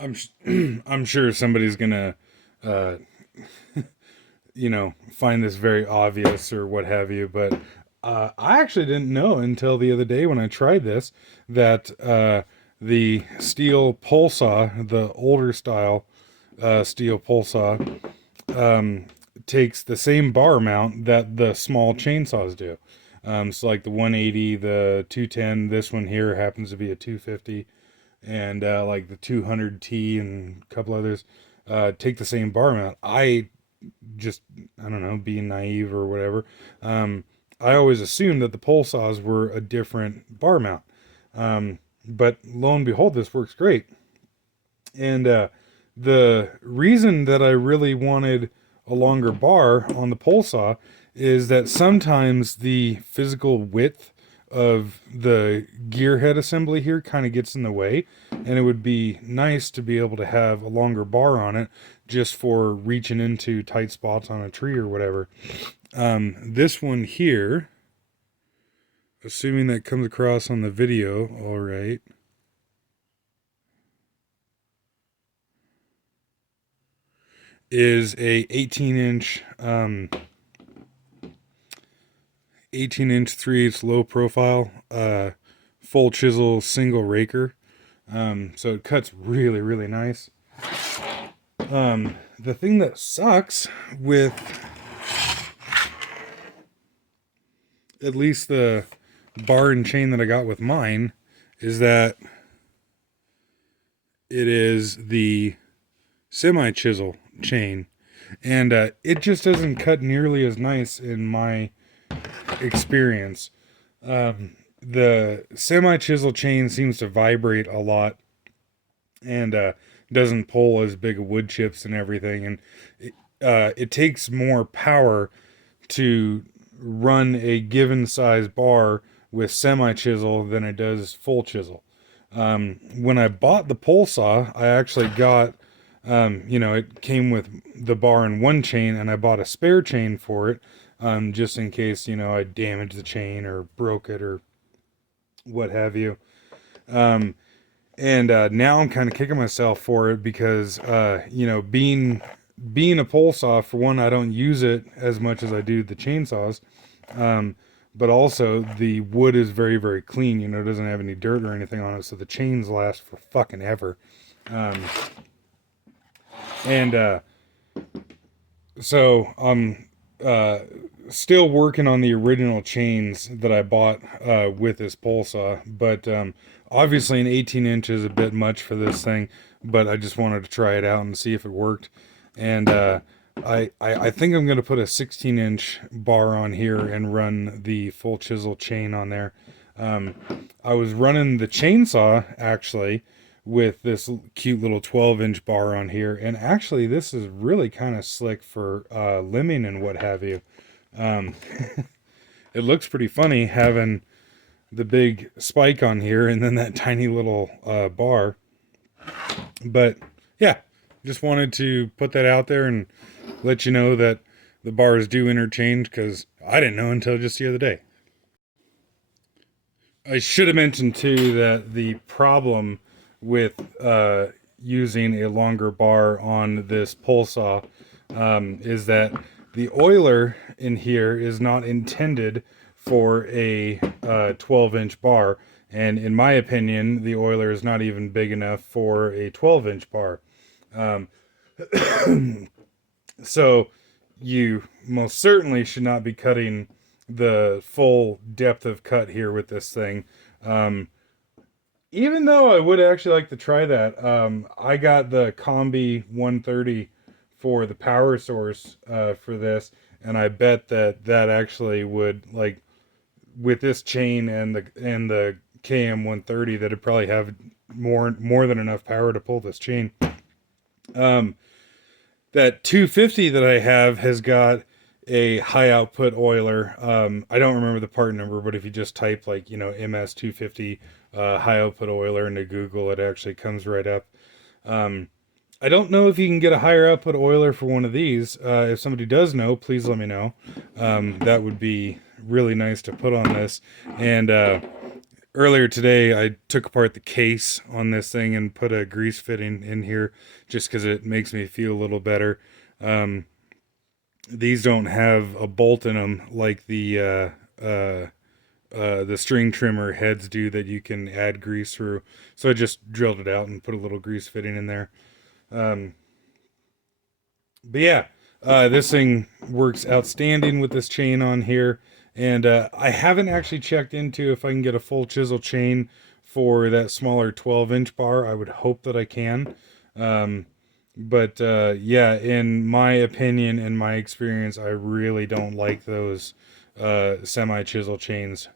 I'm sure somebody's gonna, uh, find this very obvious or what have you, but I actually didn't know until the other day when I tried this that the Stihl pole saw, the older style Stihl pole saw, um, takes the same bar mount that the small chainsaws do. So like the 180, the 210, this one here happens to be a 250, and like the 200T and a couple others take the same bar mount. I don't know, being naive or whatever. Um, I always assumed that the pole saws were a different bar mount. But lo and behold, this works great. And the reason that I really wanted a longer bar on the pole saw is that sometimes the physical width of the gear head assembly here kind of gets in the way, and it would be nice to be able to have a longer bar on it just for reaching into tight spots on a tree or whatever. This one here, assuming that comes across on the video all right, is a 18 inch 3/8 low profile full chisel single raker. So it cuts really, really nice. The thing that sucks with at least the bar and chain that I got with mine is that it is the semi chisel chain, and it just doesn't cut nearly as nice in my experience. The semi chisel chain seems to vibrate a lot, and doesn't pull as big of wood chips and everything, and it takes more power to run a given size bar with semi chisel than it does full chisel. When I bought the pole saw, I actually got, it came with the bar and one chain, and I bought a spare chain for it, just in case, I damaged the chain or broke it or what have you. Um, and now I'm kind of kicking myself for it because, being a pole saw, for one, I don't use it as much as I do the chainsaws. Um, but also the wood is very, very clean. It doesn't have any dirt or anything on it, so the chains last for fucking ever. Um, and so I'm still working on the original chains that I bought with this pole saw, but obviously an 18 inch is a bit much for this thing, but I just wanted to try it out and see if it worked. And I think I'm going to put a 16-inch bar on here and run the full chisel chain on there. I was running the chainsaw actually with this cute little 12-inch bar on here, and actually this is really kind of slick for limbing and what have you. Um, it looks pretty funny having the big spike on here and then that tiny little bar. But yeah, just wanted to put that out there and let you know that the bars do interchange, because I didn't know until just the other day. I should have mentioned too that the problem with using a longer bar on this pole saw is that the oiler in here is not intended for a 12-inch bar, and in my opinion, the oiler is not even big enough for a 12-inch bar. Um, so you most certainly should not be cutting the full depth of cut here with this thing. Um, Even though I would actually like to try that, I got the Combi 130 for the power source for this, and I bet that actually would, like, with this chain and the KM 130, that'd probably have more than enough power to pull this chain. Um, that 250 that I have has got a high output oiler. I don't remember the part number, but if you just type, like, MS 250 high output oiler into Google, it actually comes right up. I don't know if you can get a higher output oiler for one of these. If somebody does know, please let me know. That would be really nice to put on this. And earlier today I took apart the case on this thing and put a grease fitting in here just because it makes me feel a little better. Um, these don't have a bolt in them like the string trimmer heads do that you can add grease through. So I just drilled it out and put a little grease fitting in there. Um, but yeah, this thing works outstanding with this chain on here. And I haven't actually checked into if I can get a full chisel chain for that smaller 12-inch bar. I would hope that I can. Um, but yeah, in my opinion and my experience, I really don't like those semi chisel chains